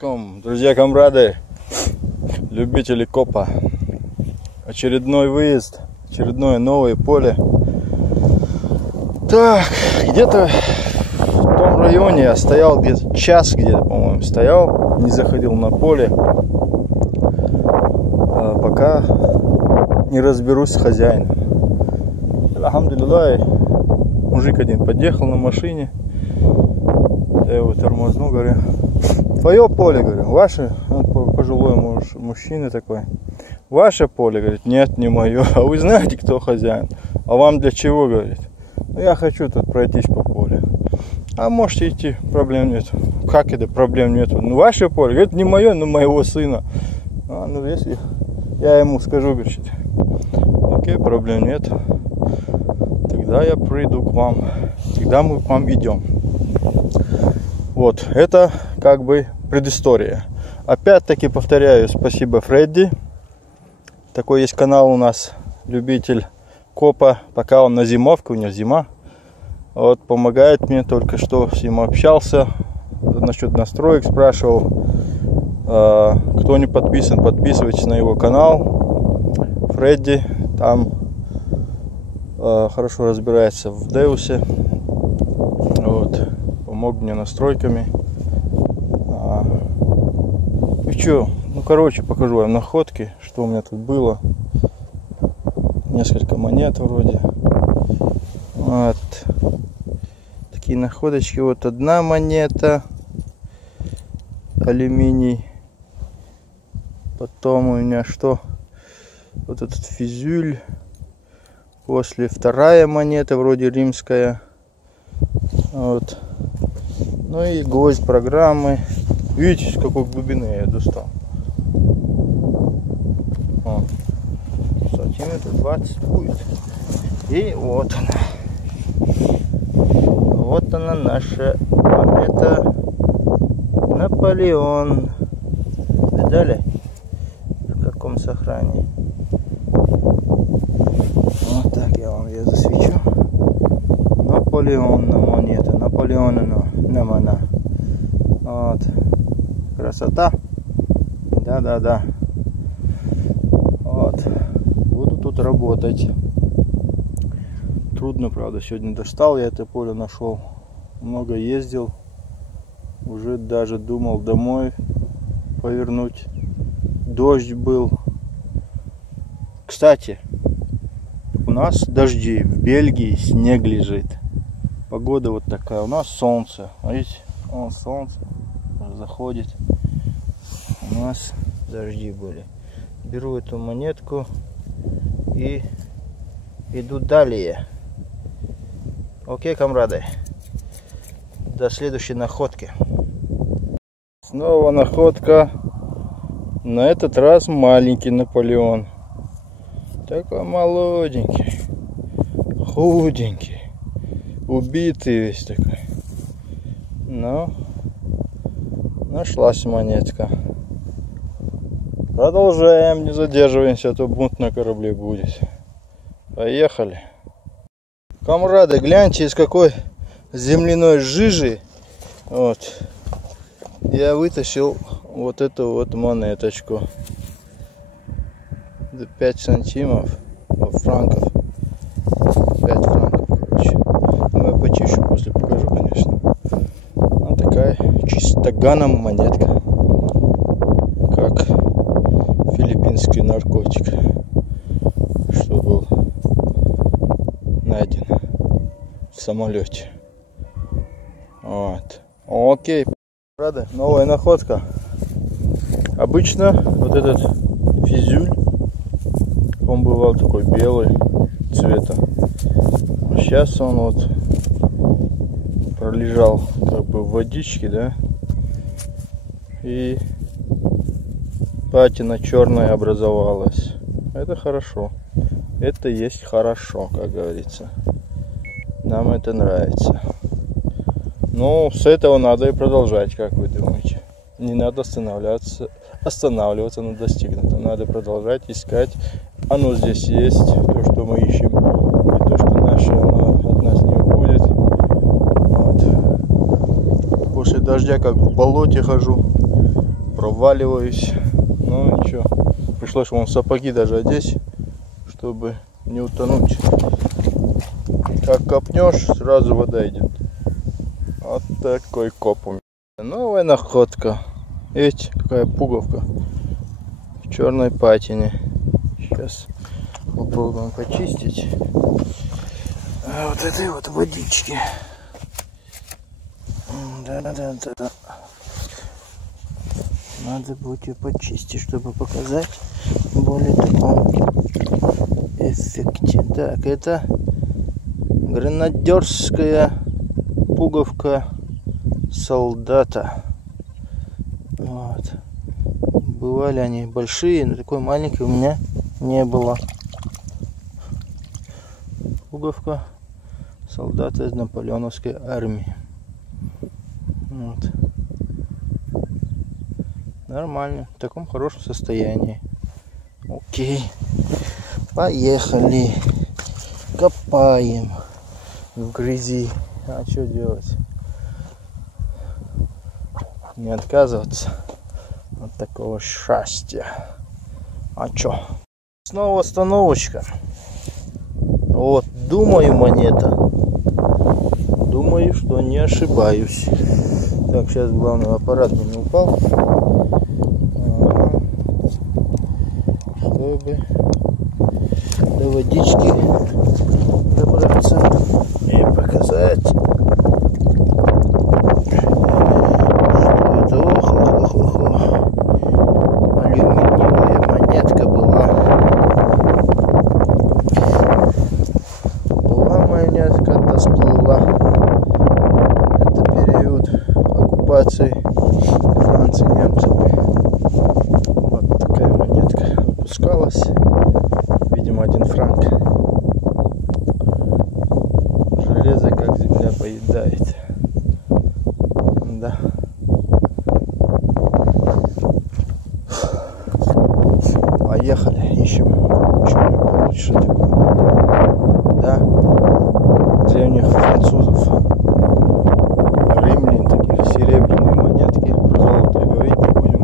Друзья, комрады, любители копа, очередной выезд, очередное новое поле. Так, где-то в том районе я стоял где-то час, где-то, по-моему, стоял, не заходил на поле, пока не разберусь с хозяином. Алхамдулилlah, мужик один подъехал на машине, я его тормознул, говорю: твое поле, говорю, ваше, он пожилой мужчина такой, ваше поле, говорит, нет, не мое, а вы знаете, кто хозяин, а вам для чего, говорит, ну я хочу тут пройтись по полю, а можете идти, проблем нет. Как это, проблем нет? Ну ваше поле, говорит, не мое, но моего сына. Ну если я ему скажу, говорит, окей, проблем нет, тогда я приду к вам, тогда мы к вам идем. Вот, это как бы предыстория. Опять-таки повторяю, спасибо Фредди. Такой есть канал у нас, любитель копа, пока он на зимовке, у него зима. Вот, помогает мне, только что с ним общался, насчет настроек спрашивал. Кто не подписан, подписывайтесь на его канал. Фредди там хорошо разбирается в Деусе. Вот. Помог мне настройками. И что? Ну, короче, покажу вам находки, что у меня тут было. Несколько монет вроде. Вот. Такие находочки. Вот одна монета. Алюминий. Потом у меня что? Вот этот физюль. После вторая монета, вроде римская. Вот. Ну и гвоздь программы. Видите, с какой глубины я достал. О, сантиметров 20 будет. И вот она. Вот она, наша монета Наполеон. Видали? В каком сохранении? Вот так я вам ее засвечу. Наполеон на монета. Наполеона на мона. Вот. Красота. Да. Вот. Буду тут работать. Трудно, правда. Сегодня достал я это поле, нашел. Много ездил. Уже даже думал домой повернуть. Дождь был. Кстати, у нас дожди. В Бельгии снег лежит. Погода вот такая. У нас солнце. Видите? Вон солнце заходит. У нас дожди были. Беру эту монетку и иду далее. Окей, комрады. До следующей находки. Снова находка. На этот раз маленький Наполеон. Такой молоденький. Худенький. Убитый весь такой. Но нашлась монетка. Продолжаем, не задерживаемся, а то бунт на корабле будет. Поехали. Камрады, гляньте, из какой земляной жижи вот я вытащил вот эту вот монеточку. Это 5 сантимов франков. 5 франков, короче. Ну, я почищу, после покажу, конечно. Вот такая чистоганом монетка. Как филиппинский наркотик. Что был найден в самолете. Вот. Окей. Правда? Новая находка. Обычно вот этот физюль, он бывал такой белый цвета. Сейчас он вот пролежал как бы в водичке, да, и патина черная образовалась. Это хорошо. Это есть хорошо, как говорится. Нам это нравится. Но с этого надо и продолжать, как вы думаете. Не надо останавливаться на достигнутом. Надо продолжать искать. Оно здесь есть, то, что мы ищем. И то, что наше, оно от нас не уходит. Вот. После дождя, как в болоте хожу. проваливаюсь. Ну ничего, пришлось вон сапоги даже одеть, чтобы не утонуть. Как копнешь, сразу вода идет. Вот такой коп у меня. Новая находка. Видите, какая пуговка в черной патине. Сейчас попробуем почистить. А вот этой вот водички. Да. Надо будет ее почистить, чтобы показать в более таком эффекте. Так, это гренадерская пуговка солдата. Вот. Бывали они большие, но такой маленькой у меня не было. Пуговка солдата из наполеоновской армии. Вот. Нормально, в таком хорошем состоянии. Окей, поехали. Копаем в грязи. А что делать? Не отказываться от такого счастья. А чё? Снова остановочка. Вот, думаю, монета. Думаю, что не ошибаюсь. Так, сейчас главное аппарат не упал. Чтобы до водички добраться и показать, что это алюминиевая монетка была. Была монетка, да всплыла. Это период оккупации Франции немцами. Вот такая монетка опускалась. Видимо, 1 франк. Железо как земля поедает. Да. Поехали, ищем. Что-нибудь получше такое. Да. Древних французов. Римлян, таких серебряные монетки. Про золото говорить не будем.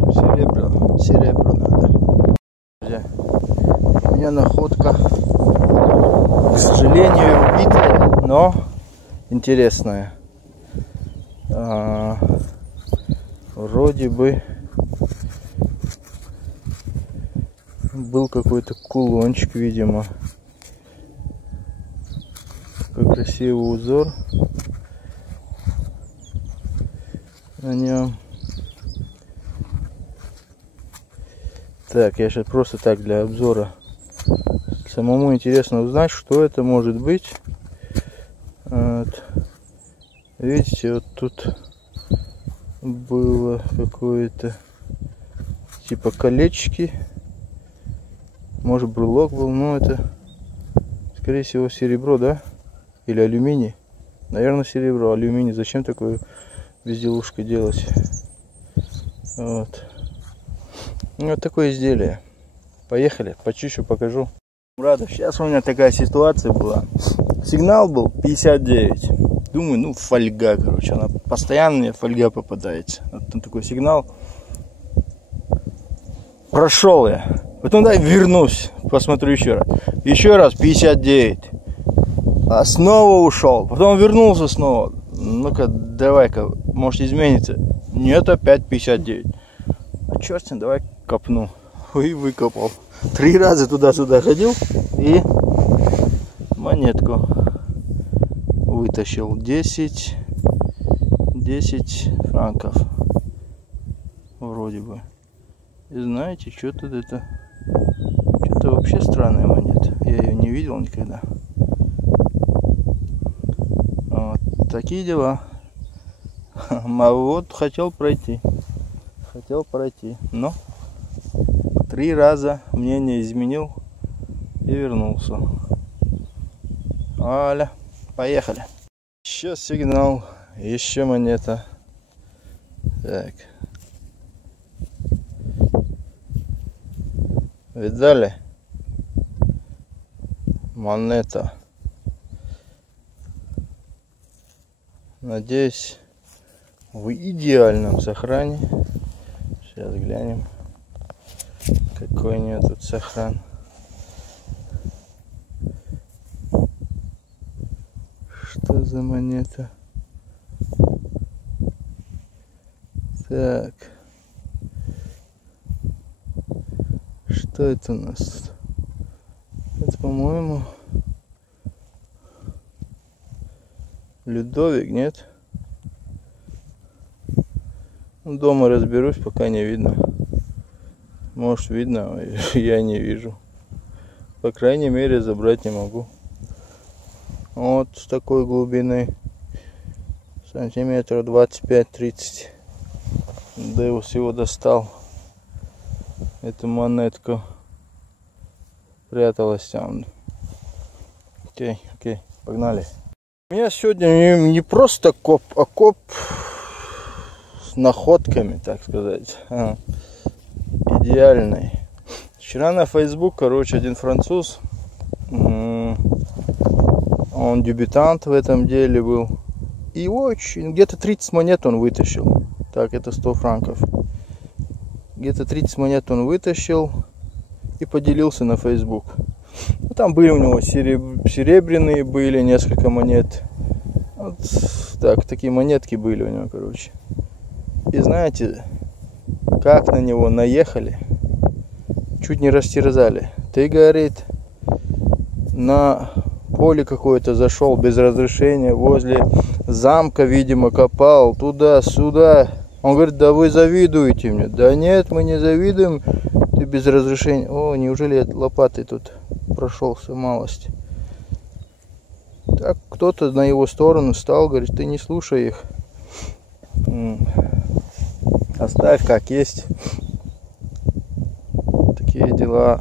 Серебро надо. Друзья, у меня находка, к сожалению, убитая, но интересная. Вроде бы был какой-то кулончик, видимо. Какой красивый узор на нем. Так, я сейчас просто так для обзора. Самому интересно узнать, что это может быть. Вот. Видите, вот тут было какое-то типа колечки. Может, брелок был, но это, скорее всего, серебро, да? Или алюминий. Наверное, серебро, алюминий. Зачем такое безделушка делать? Вот. Вот такое изделие. Поехали, почищу, покажу. Рада, сейчас у меня такая ситуация была. Сигнал был 59. Думаю, ну фольга, короче. Она постоянно мне фольга попадается. Вот там такой сигнал. Прошел я. Потом дай вернусь, посмотрю еще раз. Еще раз 59. А снова ушел. Потом вернулся снова. Ну-ка, давай-ка, может изменится. Нет, опять 59. А черт с ним, давай копну. И выкопал. 3 раза туда-сюда ходил и монетку вытащил. 10 франков. Вроде бы. И знаете, что-то это... Что-то вообще странная монета. Я ее не видел никогда. Вот такие дела. А вот хотел пройти. Но 3 раза мнение изменил и вернулся. Аля, поехали. Еще сигнал, еще монета. Так. Видали? Монета. Надеюсь, в идеальном сохранении. Сейчас глянем, какой у нее тут сохран. Что за монета? Так. Что это у нас? Это, по-моему, Людовик, нет? Дома разберусь, пока не видно. Может, видно, я не вижу. По крайней мере, забрать не могу. Вот с такой глубины. Сантиметров 25-30. Дэвус его достал. Эту монетку. Пряталась там. Окей, погнали. У меня сегодня не просто коп, а коп с находками, так сказать. Идеальный. Вчера на Facebook, один француз, он дебютант в этом деле был. И очень, где-то 30 монет он вытащил. Так, это 100 франков. Где-то 30 монет он вытащил и поделился на Facebook. Там были у него серебряные, были несколько монет. Вот так, такие монетки были у него, короче. И знаете, как на него наехали, чуть не растерзали. Ты, говорит, на поле какое-то зашел без разрешения, возле замка, видимо, копал, туда-сюда. Он говорит, да вы завидуете мне. Да нет, мы не завидуем, ты без разрешения. О, неужели лопатой тут прошелся малость. Так, кто-то на его сторону стал, говорит, ты не слушай их. Оставь как есть. Такие дела.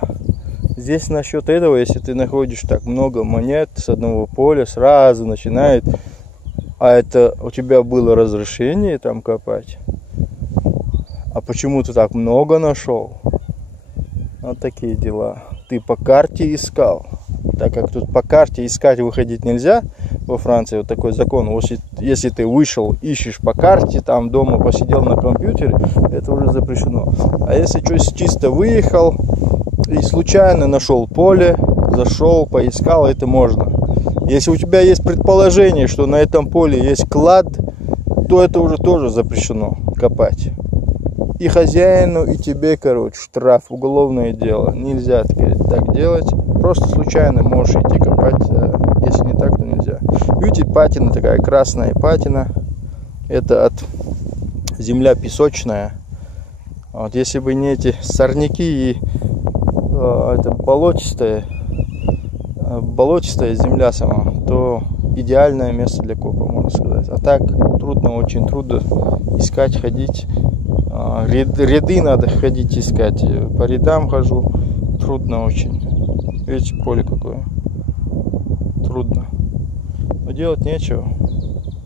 Здесь насчет этого, если ты находишь так много монет с одного поля, сразу начинает, а это у тебя было разрешение там копать, а почему ты так много нашел? Вот такие дела. Ты по карте искал, так как тут по карте искать выходить нельзя во Франции, вот такой закон. Если ты вышел, ищешь по карте, там дома посидел на компьютере, это уже запрещено. А если чисто выехал и случайно нашел поле, зашел, поискал, это можно. Если у тебя есть предположение, что на этом поле есть клад, то это уже тоже запрещено копать. И хозяину, и тебе, короче, штраф, уголовное дело. Нельзя теперь так делать. Просто случайно можешь идти копать, если не так, то нельзя. Видите, патина такая, красная патина. Это от земля песочная. Вот если бы не эти сорняки и это болотистая земля сама, то идеальное место для копа, можно сказать. А так трудно, очень трудно искать, ходить. Ряды надо ходить искать. По рядам хожу. Трудно очень. Видите, поле какое. Трудно. Но делать нечего.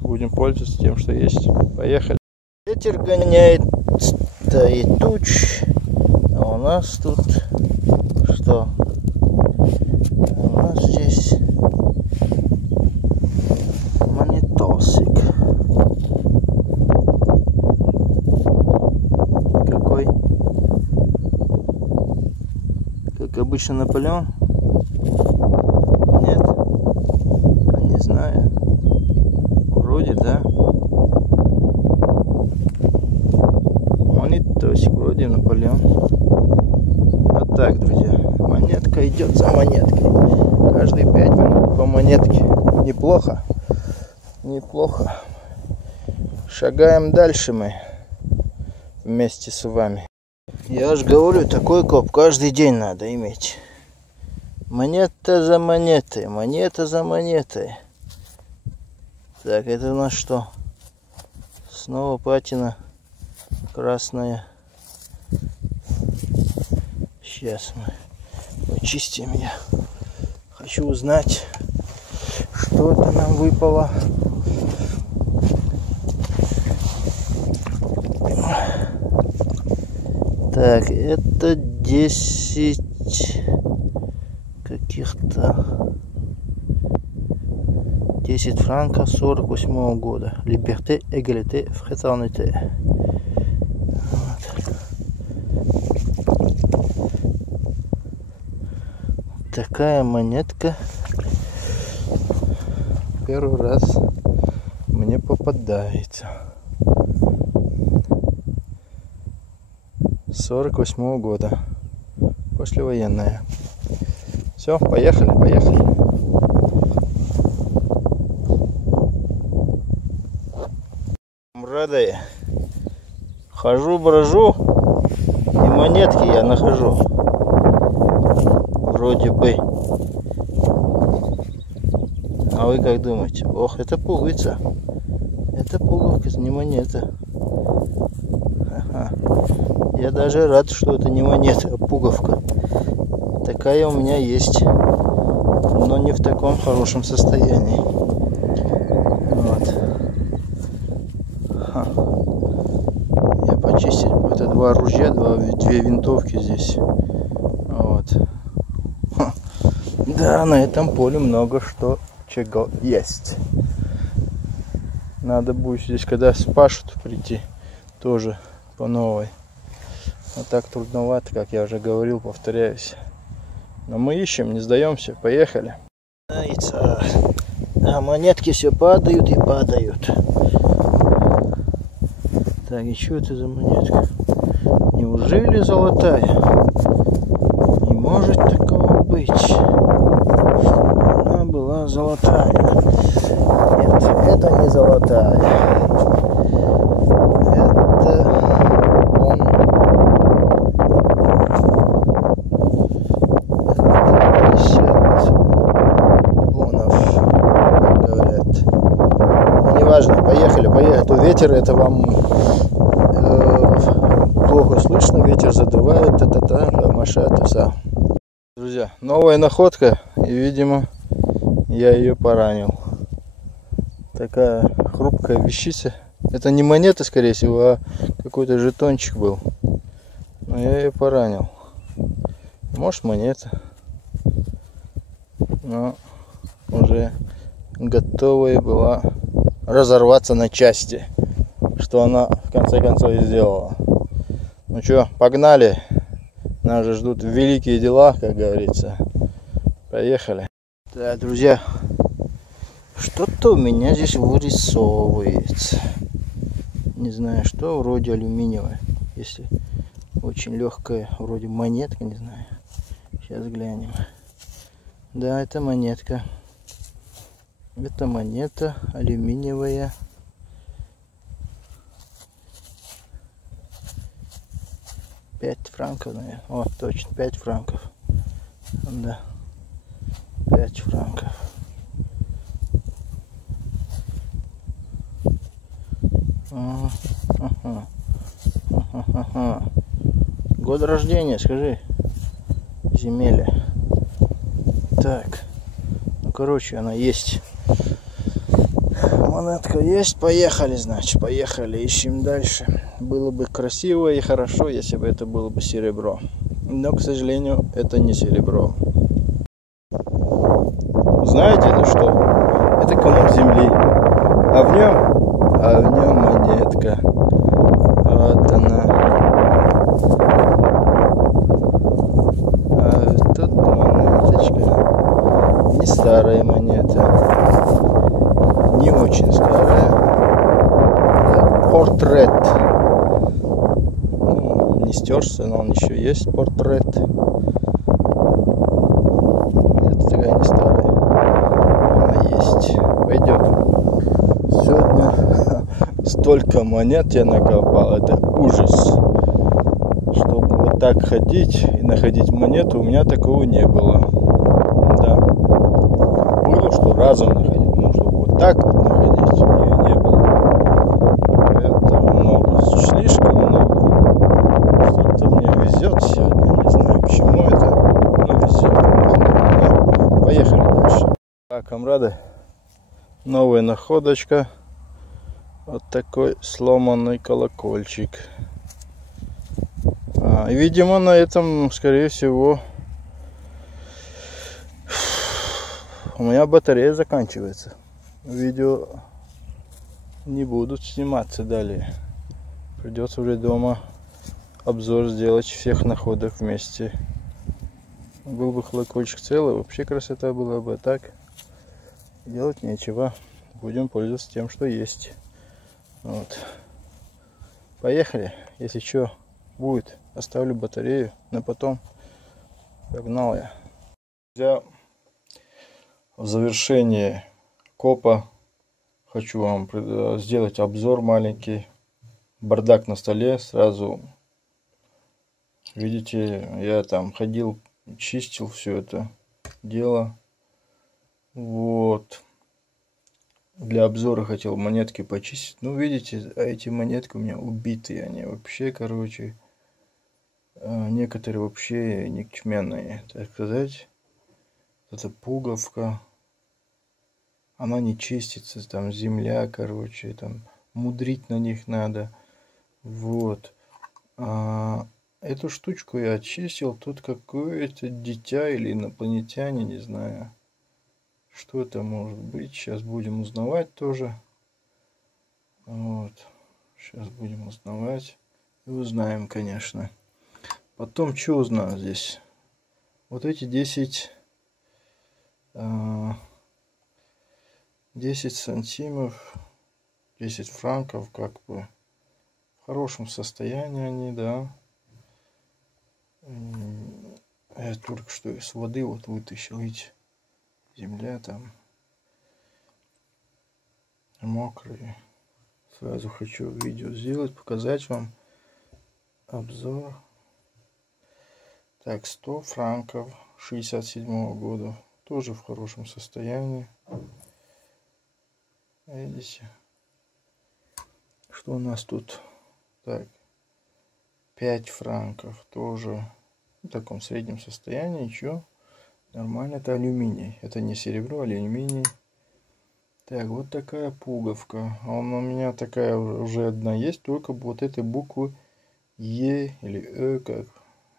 Будем пользоваться тем, что есть. Поехали. Ветер гоняет, стоит туч. А у нас тут что? У нас здесь монетосик. Какой? Как обычно Наполеон? Нет? Не знаю. Вроде да. Монетосик, вроде Наполеон. Вот так, друзья. Монетка идет за монеткой. Каждые 5 минут по монетке. Неплохо. Неплохо. Шагаем дальше мы. Вместе с вами. Я же говорю, такой коп каждый день надо иметь. Монета за монетой. Монета за монетой. Так, это у нас что? Снова патина красная. Сейчас мы почистим ее. Хочу узнать, что это нам выпало. Так, это 10 каких-то 10 франков 48 года. Liberté, égalité, fraternité. Вот. такая монетка первый раз мне попадается. 48-го года. Послевоенная. Все, поехали, поехали. Камрады, хожу, брожу, и монетки я нахожу. Вроде бы. А вы как думаете? Ох, это пуговица. Это пуговка, не монета. Ага. Я даже рад, что это не монета, а пуговка. Такая у меня есть. Но не в таком хорошем состоянии. Вот. Ха. Я почистить. Это два ружья, две винтовки здесь. Вот. Ха. Да, на этом поле много чего есть. Надо будет здесь, когда спашут, прийти тоже по новой. А так трудновато, как я уже говорил, повторяюсь. Но мы ищем, не сдаемся. Поехали. А монетки все падают и падают. Так, и что это за монетка? Неужели золотая? Не может такого быть. Она была золотая. Нет, это не золотая. Это он. Это 50 бонов, говорят. Но неважно, поехали, поехали. То ветер, это вам плохо слышно, ветер задувает, та-та-та, машата, все. Друзья, новая находка, и, видимо, я ее поранил. Такая хрупкая вещица. Это не монета, скорее всего, а какой-то жетончик был. Но я ее поранил. Может, монета. Но уже готовая была разорваться на части. Что она в конце концов и сделала. Ну что, погнали. Нас же ждут великие дела, как говорится. Поехали. Да, друзья. Что-то у меня здесь вырисовывается. Не знаю что, вроде алюминиевая. Если очень легкая, вроде монетка, не знаю. Сейчас глянем. Да, это монетка. Это монета алюминиевая. $5, наверное. Вот, точно, 5 франков. Да. 5 франков. Год рождения, скажи, земеля. Так, ну короче, она есть. Монетка есть, поехали, значит, поехали, ищем дальше. Было бы красиво и хорошо, если бы это было бы серебро. Но, к сожалению, это не серебро. Знаете, это что? Это комок земли. А в нем монетка. Вот она. А тут монеточка. Не старая монета. Не очень старая. Портрет. Ну, не стерся, но он еще есть. Портрет. Это такая не старая. Она есть. Пойдет. Сегодня столько монет я накопал, это ужас. Чтобы вот так ходить и находить монету, у меня такого не было. Да. Было, что разом находить, но чтобы вот так вот находить, не было. Это много, слишком много. Что-то мне везет сегодня, не знаю почему это, но везет. Поехали дальше. Так, камрады. Новая находочка. Вот такой сломанный колокольчик. Видимо, на этом, скорее всего, у меня батарея заканчивается. Видео не будут сниматься далее. Придется уже дома обзор сделать всех находок вместе. Был бы колокольчик целый, вообще красота была бы. Так делать нечего. Будем пользоваться тем, что есть. Вот. Поехали. Если что будет, оставлю батарею на потом. Погнал я. В завершении копа хочу вам сделать обзор маленький. Бардак на столе. Сразу видите, я там ходил, чистил все это дело. Вот. Для обзора хотел монетки почистить. Ну, видите, эти монетки у меня убитые. Они вообще, короче, некоторые вообще никчменные, так сказать. Это пуговка. Она не чистится. Там земля, короче, там мудрить на них надо. Вот. Эту штучку я очистил. Тут какое-то дитя или инопланетяне, не знаю. Что это может быть? Сейчас будем узнавать тоже. Вот. Сейчас будем узнавать. И узнаем, конечно. Потом, что узнаем здесь? Вот эти 10 сантимов, 10 франков, как бы в хорошем состоянии они, да. Я только что из воды вот вытащил, видите, земля там мокрая. Сразу хочу видео сделать, показать вам обзор. Так, 100 франков 67 года, тоже в хорошем состоянии. Видите, что у нас тут? Так, 5 франков тоже в таком среднем состоянии, ничего, нормально. Это алюминий, это не серебро, алюминий. Так, вот такая пуговка. У меня такая уже одна есть, только вот этой буквы Е или Э, как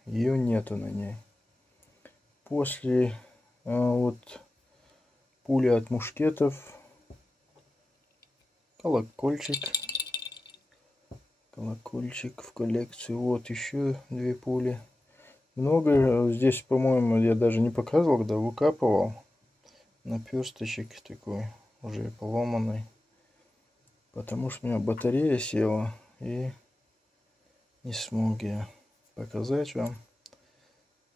ее нету на ней. После вот пули от мушкетов, колокольчик в коллекцию. Вот еще 2 пули. Много здесь, по-моему, я даже не показывал, когда выкапывал. Наперсточек такой, уже поломанный. Потому что у меня батарея села, и не смог я показать вам.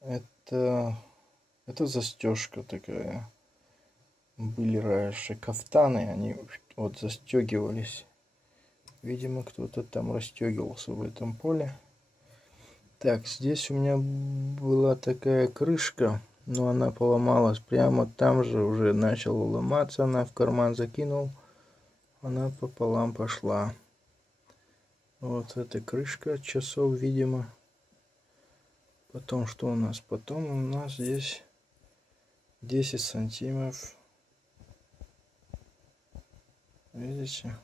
Это застежка такая. Были раньше кафтаны, они вот застегивались. Видимо, кто-то там расстегивался в этом поле. Так, здесь у меня была такая крышка, но она поломалась прямо там же, уже начала ломаться. Она в карман закинул, она пополам пошла. Вот эта крышка от часов, видимо. Потом что у нас? Потом у нас здесь 10 сантимов. Видите?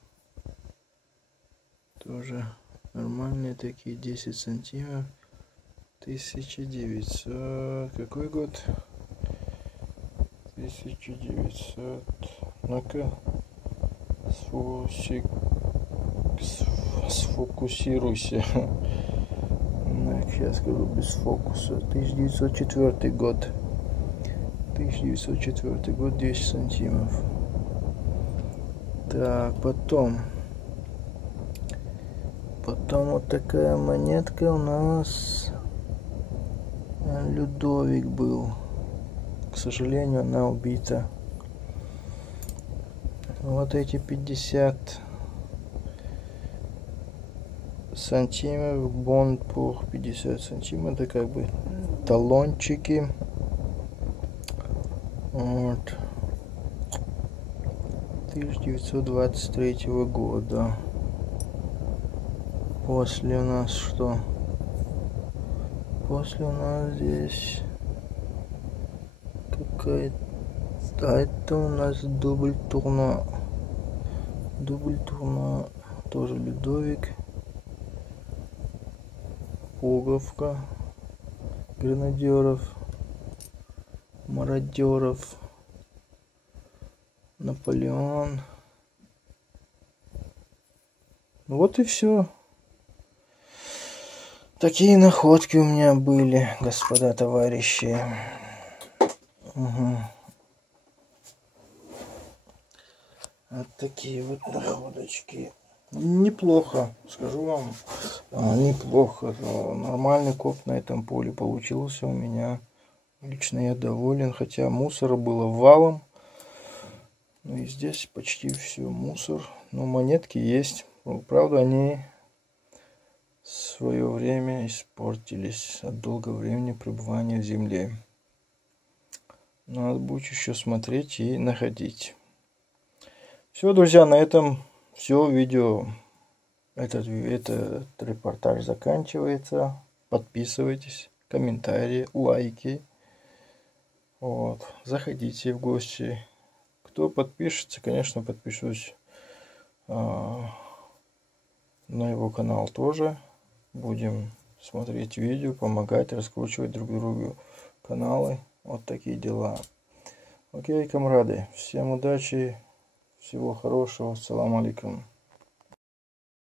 Тоже нормальные такие 10 сантимов. 1900. Какой год? 1900. Ну-ка. Сфокусируйся. Сейчас скажу без фокуса. 1904 год. 1904 год, 10 сантимов. Так, потом вот такая монетка у нас. Людовик был. К сожалению, она убита. Вот эти 50 сантимов. Бонпур 50 сантимов. Это как бы талончики. Вот. 1923 года. После у нас что? После у нас здесь какая-то... А это у нас дубль турно. Дубль турно. Тоже Людовик. Пуговка. Гренадеров. Мародеров. Наполеон. Вот и все. Такие находки у меня были, господа товарищи. Угу. Вот такие вот находочки. Неплохо, скажу вам. Неплохо. Нормальный коп на этом поле получился у меня. Лично я доволен, хотя мусора было валом. Ну и здесь почти все мусор. Но монетки есть. Правда, они в свое время испортились от долгого времени пребывания в земле. Надо будет еще смотреть и находить. Все, друзья, на этом все. Видео, этот репортаж заканчивается. Подписывайтесь, комментарии, лайки. Вот. Заходите в гости. Кто подпишется, конечно, подпишусь на его канал тоже. Будем смотреть видео, помогать, раскручивать друг другу каналы. Вот такие дела. Окей, камрады. Всем удачи, всего хорошего. Ассаламу алейкум.